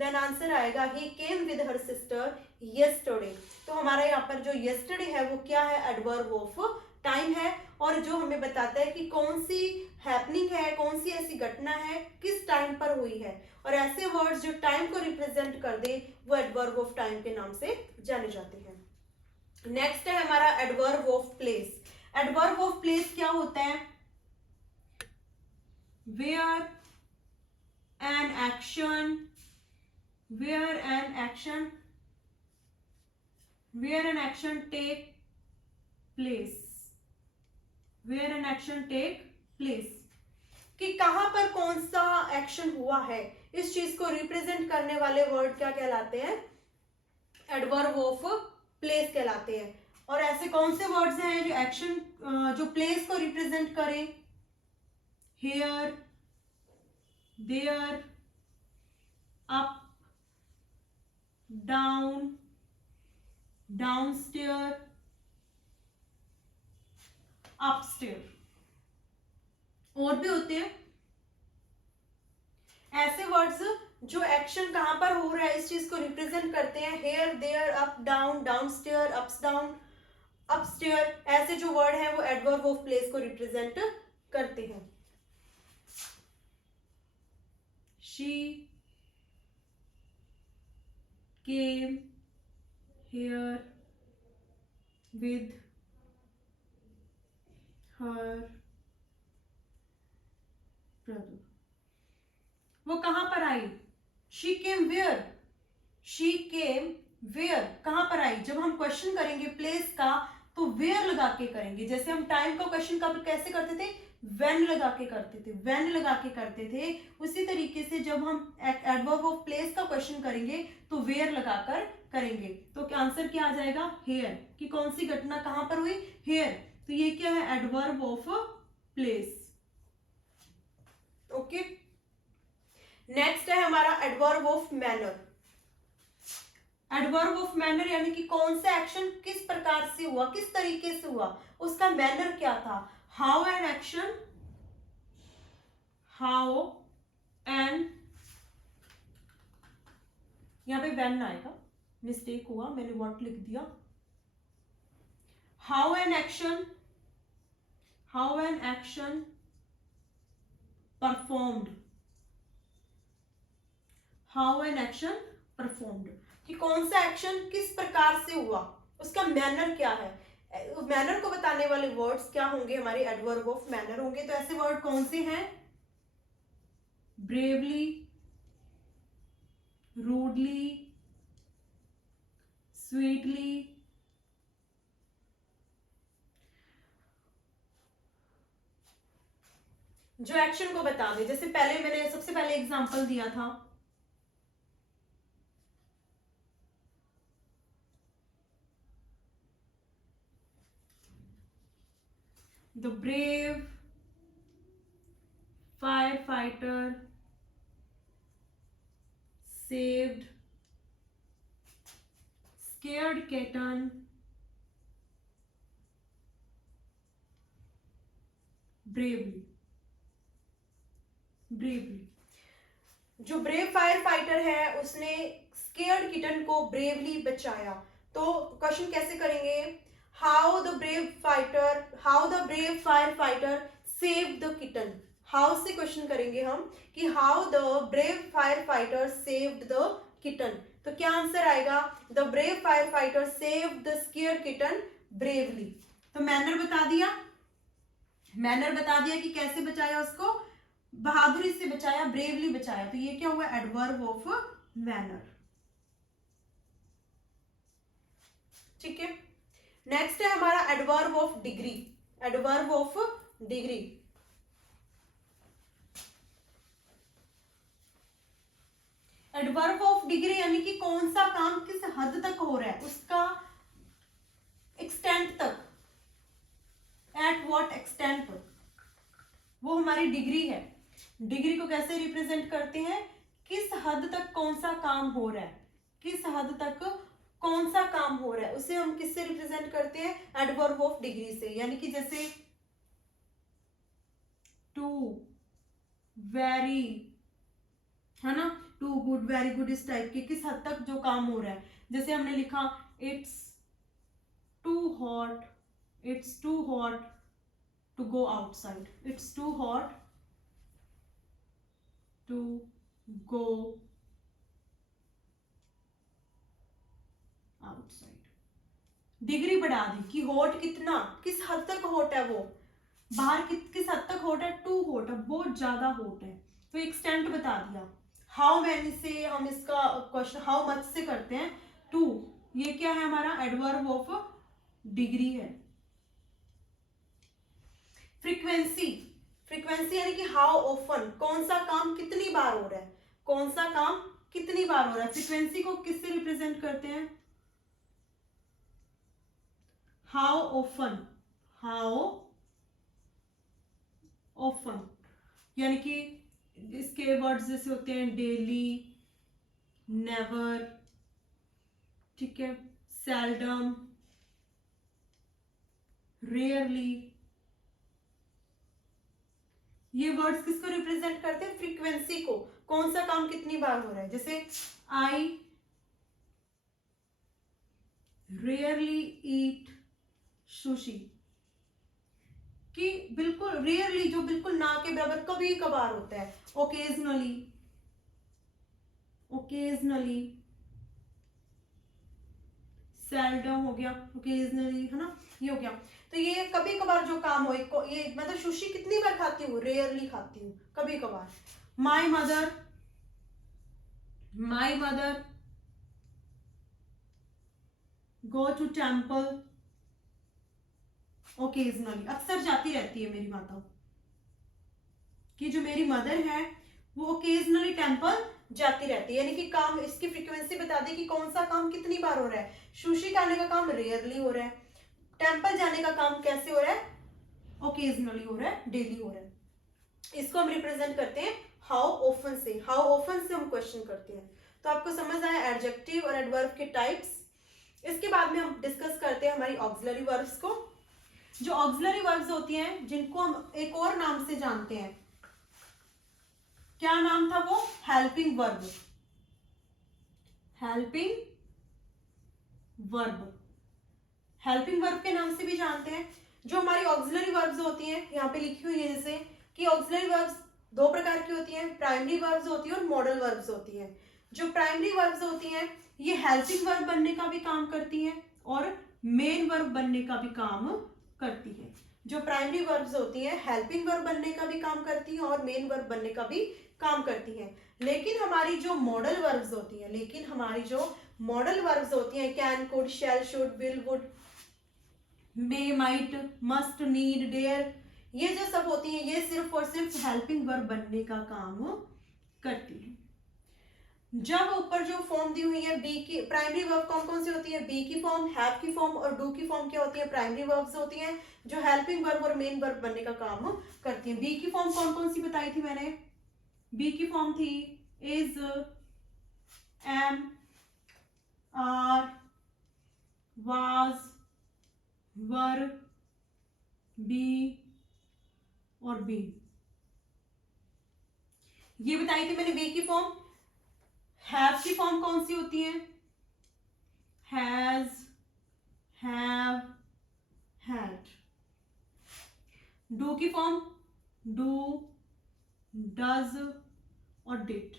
then answer आएगा he came with her sister yesterday। तो हमारा यहाँ पर जो yesterday है वो क्या है? एडवर्ब ऑफ टाइम है, और जो हमें बताता है कि कौन सी हैपनिंग है, कौन सी ऐसी घटना है किस टाइम पर हुई है। और ऐसे वर्ड्स जो टाइम को रिप्रेजेंट कर दे वो एडवर्ब ऑफ टाइम के नाम से जाने जाते हैं। नेक्स्ट है हमारा adverb of place. Adverb of place क्या होता है? where an action take place, कि कहां पर कौन सा एक्शन हुआ है, इस चीज को रिप्रेजेंट करने वाले वर्ड क्या कहलाते हैं? एडवर्ब ऑफ प्लेस कहलाते हैं। और ऐसे कौन से वर्ड्स हैं जो एक्शन जो प्लेस को रिप्रेजेंट करें? here, there, up, down, downstairs, upstairs। और भी होते हैं ऐसे वर्ड्स जो एक्शन कहां पर हो रहा है इस चीज को रिप्रेजेंट करते हैं। here, there, up, down, downstairs, ups, down, upstairs। ऐसे जो वर्ड हैं वो एडवर्ब ऑफ प्लेस को रिप्रेजेंट करते हैं। She came here with her brother। वो कहां पर आई? She came where? कहां पर आई? जब हम क्वेश्चन करेंगे प्लेस का तो वेयर लगा के करेंगे। जैसे हम टाइम का क्वेश्चन कब कैसे करते थे? when लगा के करते थे। उसी तरीके से जब हम एडवर्ब ऑफ प्लेस का क्वेश्चन करेंगे तो वेयर लगाकर करेंगे। तो आंसर क्या आ जाएगा? हेयर, कि कौन सी घटना कहां पर हुई? हेयर। तो ये क्या है? Adverb of place. Okay, next है हमारा adverb of manner. Adverb of manner यानी कि कौन सा एक्शन किस प्रकार से हुआ, किस तरीके से हुआ, उसका मैनर क्या था। हाउ एन एक्शन, यहां पे व्हेन आएगा, मिस्टेक हुआ, मैंने व्हाट लिख दिया। हाउ एन एक्शन परफॉर्म्ड, कि कौन सा एक्शन किस प्रकार से हुआ, उसका मैनर क्या है। मैनर को बताने वाले वर्ड्स क्या होंगे? हमारे एडवर्ब ऑफ मैनर होंगे। तो ऐसे वर्ड कौन से हैं? ब्रेवली, रूडली, स्वीटली, जो एक्शन को बता दे। जैसे पहले मैंने सबसे पहले एग्जांपल दिया था, the brave firefighter saved scared kitten bravely। जो ब्रेव फायर फाइटर है उसने स्केयर्ड किटन को ब्रेवली बचाया। तो क्वेश्चन कैसे करेंगे, how the brave fire fighter save the kitten. How से क्वेश्चन करेंगे हम कि how the brave fire fighter saved the kitten. तो क्या आंसर आएगा, the brave fire fighter saved the scared kitten bravely. तो मैनर बता दिया, कि कैसे बचाया, उसको बहादुरी से बचाया, ब्रेवली बचाया। तो ये क्या हुआ, एडवर्ब ऑफ मैनर। ठीक है, नेक्स्ट है हमारा adverb of degree. Adverb of degree, adverb of degree यानी कि कौन सा काम किस हद तक हो रहा है, उसका एक्सटेंट तक, एट व्हाट एक्सटेंट, वो हमारी डिग्री है। डिग्री को कैसे रिप्रेजेंट करते हैं, किस हद तक कौन सा काम हो रहा है, किस हद तक कौन सा काम हो रहा है, उसे हम किससे रिप्रेजेंट करते हैं, एडवर्ब ऑफ डिग्री से। यानी कि जैसे टू, वेरी, है ना, टू गुड, वेरी गुड, इस टाइप के किस हद तक जो काम हो रहा है। जैसे हमने लिखा it's too hot, it's too hot to go outside, it's too hot to go outside. Degree बढ़ा दी कि हॉट कितना, किस हद तक हॉट है, वो बाहर किस हद तक हॉट है, टू हॉट है, बहुत ज्यादा हॉट है। तो एक्सटेंट बता दिया। हाउ मैनी से हम इसका क्वेश्चन हाउ मच से करते हैं, टू, ये क्या है हमारा एडवर्ब ऑफ डिग्री है। फ्रीक्वेंसी, फ्रीक्वेंसी यानी कि हाउ ऑफन, कौन सा काम कितनी बार हो रहा है, कौन सा काम कितनी बार हो रहा है। फ्रीक्वेंसी को किससे रिप्रेजेंट करते हैं, हाउ ऑफन, हाउ ऑफन, यानी कि इसके वर्ड्स जैसे होते हैं डेली, नेवर, ठीक है, सेल्डम, रेयरली। ये वर्ड्स किसको रिप्रेजेंट करते हैं, फ्रीक्वेंसी को, कौन सा काम कितनी बार हो रहा है। जैसे आई रेयरली ईट सुशी, कि बिल्कुल रेयरली, जो बिल्कुल ना के बराबर, कभी कभार होता है। ओकेजनली, ओकेजनली, सेल्डम हो गया, ओकेजनली, है ना, ये हो गया। तो ये कभी कभार जो काम हो, ये मतलब सुशी कितनी बार खाती हूँ, रेयरली खाती हूँ, कभी कभार। My mother, my mother go to temple occasionally, अक्सर जाती रहती है मेरी माता, कि जो मेरी मदर है वो ओकेजनली टेम्पल जाती रहती है। यानी कि काम, इसकी फ्रीक्वेंसी बता दी कि कौन सा काम कितनी बार हो रहा है। सुशी खाने का काम रेयरली हो रहा है, टेम्पल जाने का काम कैसे हो रहा है, ओकेजनली हो रहा है, डेली हो रहा है। इसको हम रिप्रेजेंट करते हैं हाउ ऑफन से। हाउ ऑफन से हम क्वेश्चन करते हैं। तो आपको समझ आया एडजेक्टिव और एडवर्ब के टाइप्स। इसके बाद में हम डिस्कस करते हैं हमारी ऑक्सिलरी वर्ब्स को। जो ऑक्सिलरी वर्ब्स होती हैं, जिनको हम एक और नाम से जानते हैं, क्या नाम था वो, helping verb, helping verb, helping verb के नाम से भी जानते हैं। जो हमारी ऑक्सिलरी वर्ब्स होती हैं, यहाँ पे लिखी हुई है जैसे कि ऑक्सिलरी वर्ब्स दो प्रकार की होती हैं, प्राइमरी वर्ब्स होती है और मॉडल वर्ब्स होती हैं। जो प्राइमरी वर्ब्स होती हैं ये हेल्पिंग वर्ब बनने का भी काम करती हैं और मेन वर्ब बनने का भी काम करती है। जो प्राइमरी वर्ब्स होती हैं हेल्पिंग वर्ब बनने का भी काम करती हैं और मेन वर्ब बनने का भी काम करती हैं। लेकिन हमारी जो मॉडल वर्ब्स होती हैं, can, could, shall, should, will, would, may, might, must, need, dare, ये जो सब होती हैं ये सिर्फ और सिर्फ हेल्पिंग वर्ब बनने का काम करती है। जब ऊपर जो फॉर्म दी हुई है बी की, प्राइमरी वर्ब कौन कौन सी होती है, बी की फॉर्म, हैव की फॉर्म और डू की फॉर्म क्या होती है, प्राइमरी वर्ब्स होती हैं जो हेल्पिंग वर्ब और मेन वर्ब बनने का काम करती हैं। बी की फॉर्म कौन कौन सी बताई थी मैंने, बी की फॉर्म थी is, am, are, was, were, be और बी, ये बताई थी मैंने बी की फॉर्म। हैव की फॉर्म कौन सी होती है, हैज, हैव, हैड। डू की फॉर्म डू, डज और डिड।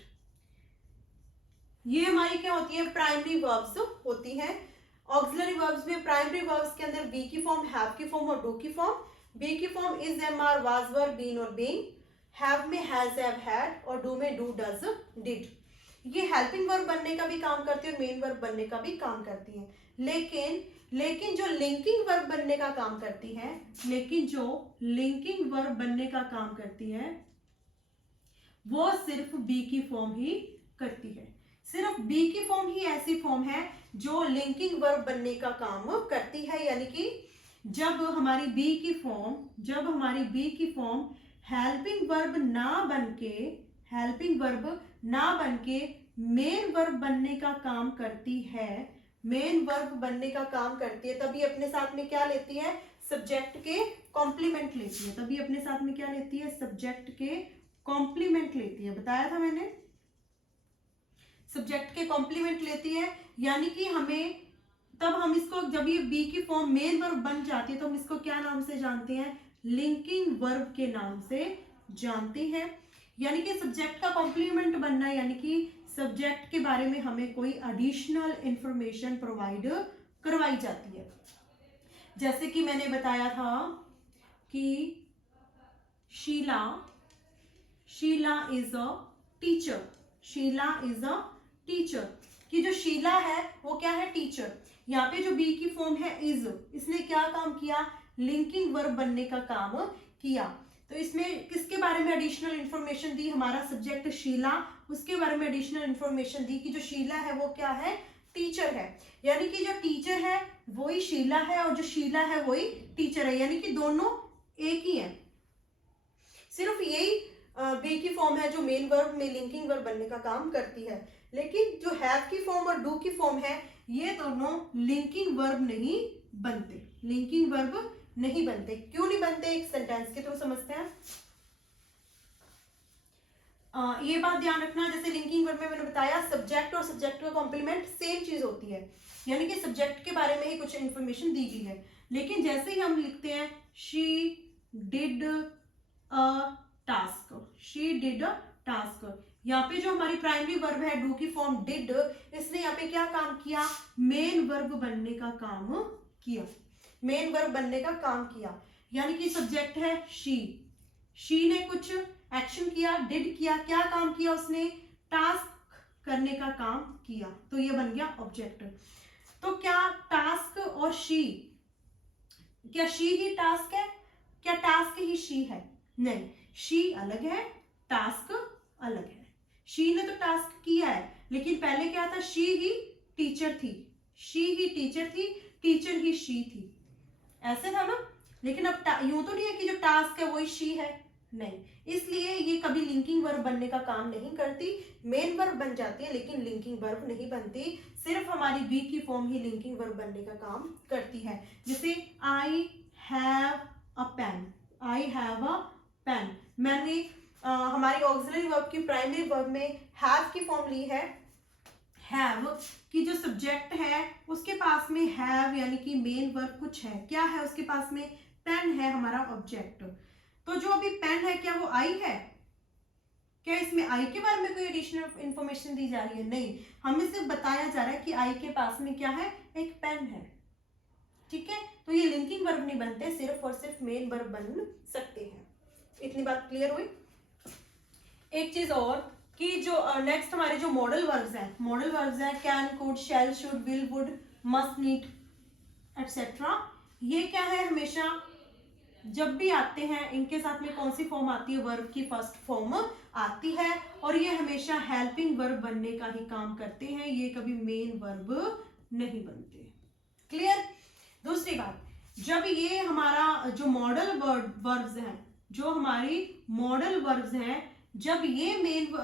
ये हमारी क्या होती है, प्राइमरी वर्ब्स होती हैं। ऑक्सिलरी वर्ब्स में प्राइमरी वर्ब्स के अंदर बी की फॉर्म, हैव की फॉर्म और डू की फॉर्म। बी की form is, am, are, was, were, been और बीइंग। हैव में हैज, हैव, हैड और डू में डू, डज, डिड। ये हेल्पिंग वर्ब बनने का भी काम करती है और मेन वर्ब बनने का भी काम करती है। लेकिन जो लिंकिंग वर्ब बनने का काम करती है, लेकिन जो लिंकिंग वर्ब बनने का काम करती है वो सिर्फ बी की फॉर्म ही करती है। सिर्फ बी की फॉर्म ही ऐसी फॉर्म है जो लिंकिंग वर्ब बनने का काम करती है। यानी कि जब हमारी बी की फॉर्म हेल्पिंग वर्ब ना बनके मेन वर्ब बनने का काम करती है, तभी अपने साथ में क्या लेती है, सब्जेक्ट के कॉम्प्लीमेंट लेती है। सब्जेक्ट के कॉम्प्लीमेंट लेती है, बताया था मैंने, सब्जेक्ट के कॉम्प्लीमेंट लेती है। यानी कि हम इसको, जब ये बी की फॉर्म मेन वर्ब बन जाती है तो हम इसको क्या नाम से जानते हैं, लिंकिंग वर्ब के नाम से जानते हैं। यानी कि सब्जेक्ट का कॉम्प्लीमेंट बनना, यानी कि सब्जेक्ट के बारे में हमें कोई एडिशनल इंफॉर्मेशन प्रोवाइड करवाई जाती है। जैसे कि मैंने बताया था कि शीला इज अ टीचर, कि जो शीला है वो क्या है, टीचर। यहाँ पे जो बी की फॉर्म है इज, इसने क्या काम किया, लिंकिंग वर्ब बनने का काम किया। तो इसमें किसके बारे में एडिशनल इंफॉर्मेशन दी, हमारा सब्जेक्ट शीला, उसके बारे में एडिशनल इंफॉर्मेशन दी कि जो शीला है वो क्या है, टीचर है। यानी कि जो टीचर है वही शीला है और जो शीला है वही टीचर है, यानी कि दोनों एक ही है। सिर्फ यही बी की फॉर्म है जो मेन वर्ब में लिंकिंग वर्ब बनने का काम करती है। लेकिन जो हैव की फॉर्म और डू की फॉर्म है ये दोनों लिंकिंग वर्ब नहीं बनते, क्यों नहीं बनते, एक सेंटेंस के थ्रू समझते हैं। ये बात ध्यान रखना, जैसे लिंकिंग वर्ब में मैंने बताया सब्जेक्ट और सब्जेक्ट का कॉम्प्लीमेंट सेम चीज होती है, यानी कि सब्जेक्ट के बारे में ही कुछ इंफॉर्मेशन दी गई है। लेकिन जैसे ही हम लिखते हैं शी डिड अ टास्क, यहाँ पे जो हमारी प्राइमरी वर्ब है डू की फॉर्म डिड, इसने यहाँ पे क्या काम किया, मेन वर्ब बनने का काम किया। यानी कि सब्जेक्ट है शी ने कुछ एक्शन किया, डिड किया, क्या काम किया उसने, टास्क करने का काम किया, तो ये बन गया ऑब्जेक्ट। तो क्या टास्क और क्या शी ही टास्क है, क्या टास्क ही शी है, नहीं, शी अलग है, टास्क अलग है। शी ने तो टास्क किया है, लेकिन पहले क्या था, शी ही टीचर थी, टीचर ही शी थी, ऐसे था ना। लेकिन अब यूं तो नहीं है कि जो टास्क है वही शी है, नहीं, इसलिए ये कभी लिंकिंग वर्ब बनने का काम नहीं करती, मेन वर्ब बन जाती है लेकिन लिंकिंग वर्ब नहीं बनती। सिर्फ हमारी बी की फॉर्म ही लिंकिंग वर्ब बनने का काम करती है। जैसे आई हैव अ पेन, मैंने हमारी ऑक्सिलरी वर्ब की प्राइमरी वर्ब में हैव की फॉर्म ली है। हैव की जो सब्जेक्ट है उसके पास में हैव यानी कि मेन वर्ब कुछ है, क्या है उसके पास में, पेन है हमारा ऑब्जेक्ट। तो जो अभी पेन है क्या वो आई है, क्या इसमें आई के बारे में कोई एडिशनल इंफॉर्मेशन दी जा रही है, नहीं, हमें सिर्फ बताया जा रहा है कि आई के पास में क्या है, एक पेन है, ठीक है। तो ये लिंकिंग वर्ब नहीं बनते, सिर्फ और सिर्फ मेन वर्ब बन सकते हैं। इतनी बात क्लियर हुई। एक चीज और कि जो नेक्स्ट हमारे जो मॉडल वर्ब्स हैं can, could, shall, should, will, would, must, need etcetera, ये क्या है, हमेशा जब भी आते हैं इनके साथ में कौन सी फॉर्म आती है, वर्ब की फर्स्ट फॉर्म आती है, और ये हमेशा हेल्पिंग वर्ब बनने का ही काम करते हैं, ये कभी मेन वर्ब नहीं बनते। क्लियर। दूसरी बात, जब ये हमारा जो मॉडल वर्ब्स हैं, जो हमारी मॉडल वर्ब्स हैं, जब ये मेन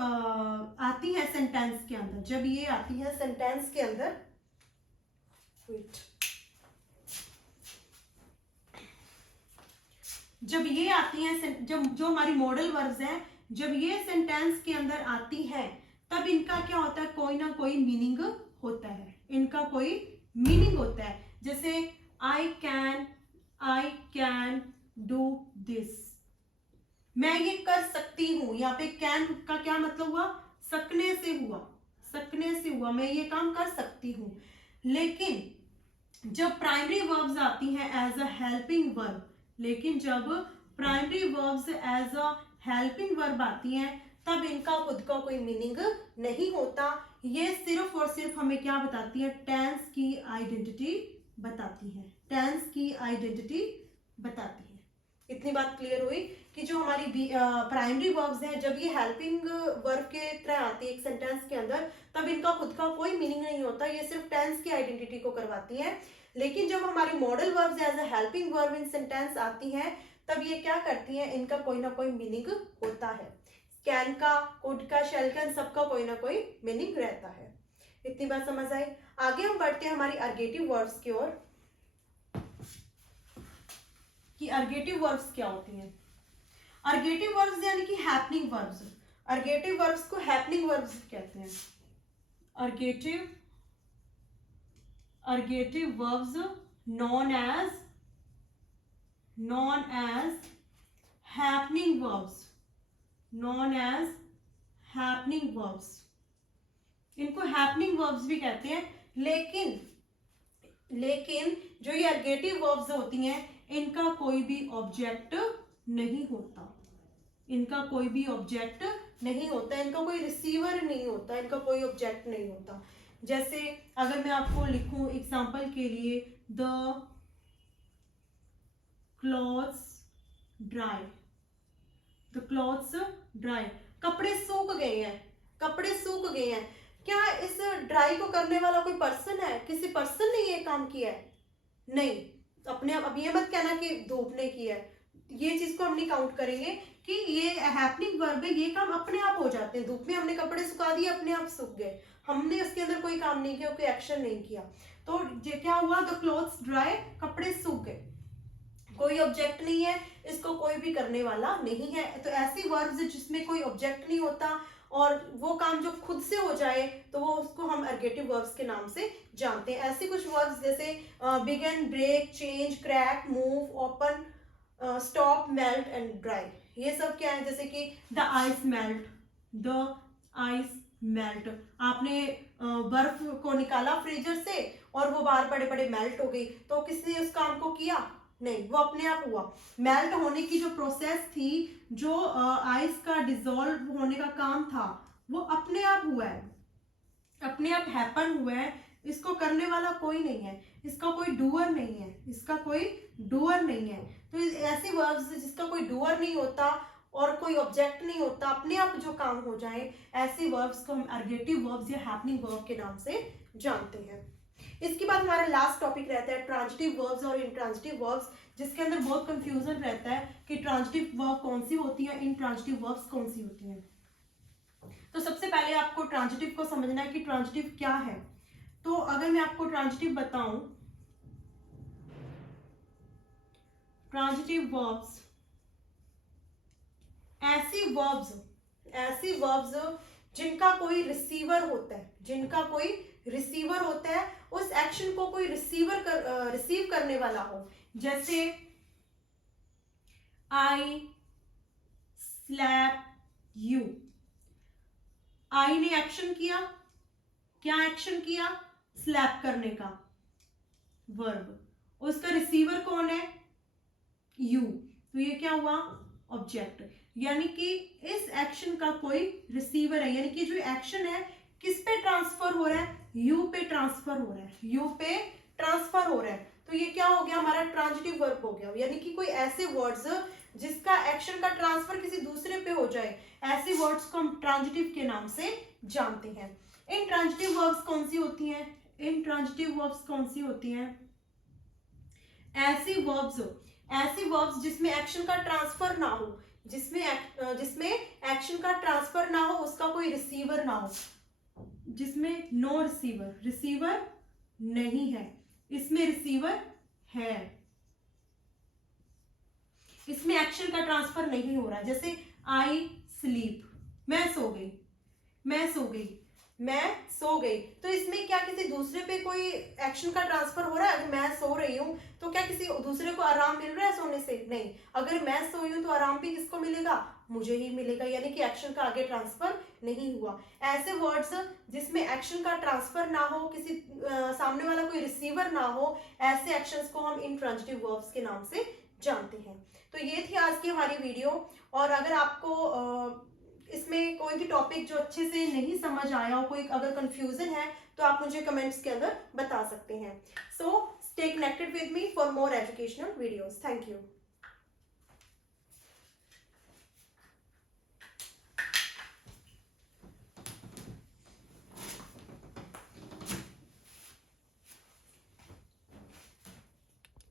आती है सेंटेंस के अंदर, जब ये आती है सेंटेंस के अंदर, जब ये आती हैं, जब जो हमारी मॉडल वर्ब्स हैं, जब ये सेंटेंस के अंदर आती है, तब इनका क्या होता है, कोई ना कोई मीनिंग होता है, इनका कोई मीनिंग होता है। जैसे आई कैन डू दिस, मैं ये कर सकती हूं, यहाँ पे कैन का क्या मतलब हुआ, सकने से हुआ, सकने से हुआ, मैं ये काम कर सकती हूं। लेकिन जब प्राइमरी वर्ब्स आती हैं एज अ हेल्पिंग वर्ब, लेकिन जब primary verbs as a helping verb आती हैं, तब इनका खुद का कोई मीनिंग नहीं होता, ये सिर्फ और सिर्फ हमें क्या बताती है, टेंस की आइडेंटिटी बताती है, टेंस की आइडेंटिटी बताती है। इतनी बात क्लियर हुई कि जो हमारी प्राइमरी वर्ब्स हैं, जब ये हेल्पिंग वर्ब के तरह आती है एक सेंटेंस के अंदर, तब इनका खुद का कोई मीनिंग नहीं होता, ये सिर्फ टेंस की आइडेंटिटी को करवाती है। लेकिन जब हमारी modal verbs as a helping verb in sentence आती हैं, तब ये क्या करती हैं, इनका कोई ना कोई मीनिंग होता है, कैन का, कुड का, शैल का, सबका कोई ना कोई मीनिंग रहता है। इतनी बात समझ आई। आगे हम बढ़ते हैं हमारी अर्गेटिव वर्ब्स की ओर, कि अर्गेटिव वर्ब्स क्या होती हैं। अर्गेटिव वर्ब्स यानी कि हैपनिंग वर्ब्स, अर्गेटिव वर्ब्स को हैपनिंग वर्ब्स कहते हैं। Ergative verbs known as happening verbs, इनको हैपनिंग वर्ब्स भी कहते हैं। लेकिन जो ये अर्गेटिव वर्ब्स होती हैं, इनका कोई भी ऑब्जेक्ट नहीं होता, इनका कोई भी ऑब्जेक्ट नहीं होता, इनका कोई रिसीवर नहीं होता, इनका कोई ऑब्जेक्ट नहीं होता। जैसे अगर मैं आपको लिखूं एग्जांपल के लिए, द क्लॉथ्स ड्राई, कपड़े सूख गए हैं, कपड़े सूख गए हैं। क्या इस ड्राई को करने वाला कोई पर्सन है, किसी पर्सन ने ये काम किया है? नहीं, अपने आप। अब ये मत कहना कि धूप ने किया है, ये चीज को हम नहीं काउंट करेंगे कि ये हैपनिंग वर्ब है, ये काम अपने आप हो जाते हैं। धूप में हमने कपड़े सुखा दिए, अपने आप सूख गए, हमने उसके अंदर कोई काम नहीं किया, कोई एक्शन नहीं किया। तो ये क्या हुआ, द क्लोथ्स ड्राई, कपड़े सूख गए, कोई ऑब्जेक्ट नहीं है, इसको कोई भी करने वाला नहीं है। तो ऐसी वर्ब्स जिसमें कोई ऑब्जेक्ट नहीं होता और वो काम जो खुद से हो जाए, तो वो उसको हम अर्गेटिव वर्ब्स के नाम से जानते हैं। ऐसी कुछ वर्ब्स जैसे begin, break, change, crack, move, open, stop, melt and dry, ये सब क्या है, जैसे कि द आइस मेल्ट, आपने बर्फ को निकाला फ्रीजर से और वो बाहर पड़े पड़े मेल्ट हो गई, तो किसने उस काम को किया? नहीं, वो अपने आप हुआ। मेल्ट होने की जो प्रोसेस थी, जो आइस का डिसॉल्व होने का काम था, वो अपने आप हुआ है, अपने आप हैपन हुआ है, इसको करने वाला कोई नहीं है, इसका कोई डूअर नहीं है, इसका कोई डूअर नहीं है। तो ऐसे वर्ब्स जिसका कोई डूअर नहीं होता और कोई ऑब्जेक्ट नहीं होता, अपने आप जो काम हो जाए, ऐसे वर्ब्स को हम अर्गेटिव वर्ब्स या हैपनिंग वर्ब के नाम से जानते हैं। इसके बाद हमारा लास्ट टॉपिक रहता है ट्रांजिटिव वर्ब्स और इंट्रांजिटिव वर्ब्स, जिसके अंदर बहुत कंफ्यूजन रहता है कि ट्रांजिटिव वर्ब कौन सी होती है, इंट्रांजिटिव वर्ब्स कौन सी होती हैं। तो सबसे पहले आपको ट्रांजिटिव को समझना है कि ट्रांजिटिव क्या है। तो अगर मैं आपको ट्रांजिटिव बताऊं, ट्रांजिटिव वर्ब्स ऐसी वर्ब्स जिनका कोई रिसीवर होता है, जिनका कोई रिसीवर होता है, उस एक्शन को कोई रिसीव करने वाला हो। जैसे आई स्लैप यू, आई ने एक्शन किया, क्या एक्शन किया? स्लैप करने का वर्ब, उसका रिसीवर कौन है? यू, तो ये क्या हुआ? ऑब्जेक्ट। यानी कि इस एक्शन का कोई रिसीवर है, यानी कि जो एक्शन है किस पे ट्रांसफर हो रहा है? यू पे ट्रांसफर हो रहा है, यू पे ट्रांसफर हो रहा है। तो तो ये क्या हो गया, हमारा ट्रांजिटिव वर्ब हो गया, यानी कि कोई ऐसे वर्ड्स जिसका एक्शन का ट्रांसफर किसी दूसरे पे हो जाए, ऐसे वर्ड्स को हम ट्रांजिटिव के नाम से जानते हैं। इनट्रांजिटिव वर्ब्स कौन सी होती हैं? इनट्रांजिटिव वर्ब्स कौन सी होती हैं? ऐसी वर्ब्स जिसमें एक्शन का ट्रांसफर ना हो, जिसमें एक्शन का ट्रांसफर ना हो, उसका कोई रिसीवर ना हो, जिसमें नो रिसीवर नहीं है, इसमें रिसीवर है, इसमें एक्शन का ट्रांसफर नहीं हो रहा है। जैसे आई स्लीप, मैं सो गई, मैं सो गई, मैं सो गई, तो इसमें क्या किसी दूसरे पे कोई एक्शन का ट्रांसफर हो रहा है? अगर मैं सो रही हूँ तो क्या किसी दूसरे को आराम मिल रहा है सोने से? नहीं। अगर मैं सोई हूँ तो आराम भी किसको मिलेगा? मुझे ही मिलेगा, यानी कि एक्शन का आगे ट्रांसफर नहीं हुआ। ऐसे वर्ड्स जिसमें एक्शन का ट्रांसफर ना हो, किसी सामने वाला कोई रिसीवर ना हो, ऐसे एक्शंस को हम इनट्रांजिटिव वर्ब्स के नाम से जानते हैं। तो ये थी आज की हमारी वीडियो, और अगर आपको इसमें कोई भी टॉपिक जो अच्छे से नहीं समझ आया हो, कोई अगर कंफ्यूजन है, तो आप मुझे कमेंट्स के अंदर बता सकते हैं। So stay connected with me for more educational videos. Thank you.